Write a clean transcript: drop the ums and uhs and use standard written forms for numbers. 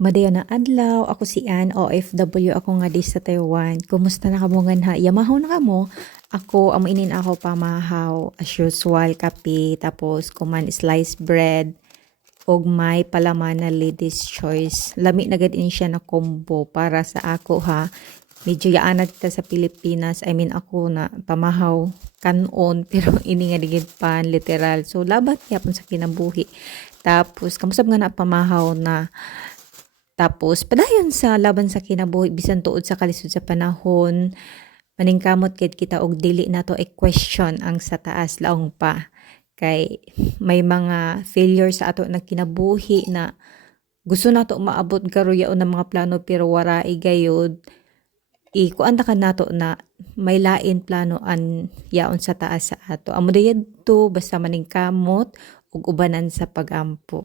Madayon na adlaw, ako si Ann, OFW ako nga di sa Taiwan. Kumusta na kamo ha? Yamahaw na kamo. Ako, inin ako pamahaw. As usual, kape, tapos kuman sliced bread, og may palaman na ladies choice. Lami na gad siya na combo para sa ako ha. Medyo yaana kita sa Pilipinas. I mean ako na pamahaw kanon pero ini nga digid pan literal. So labat yapon sa kinabuhi. Tapos kamusab nga na pamahaw na tapos, padayon sa laban sa kinabuhi, bisan tuod sa kalisod sa panahon, maningkamot kit kita og dili na to question ang sa taas laong pa. Kay may mga failure sa ato na kinabuhi na gusto nato maabot karo yaon ng mga plano pero wara gayud. Kuan ta ka nato na may lain plano an yaon sa taas sa ato. Amo dayad to basta maningkamot ug ubanan sa pagampo.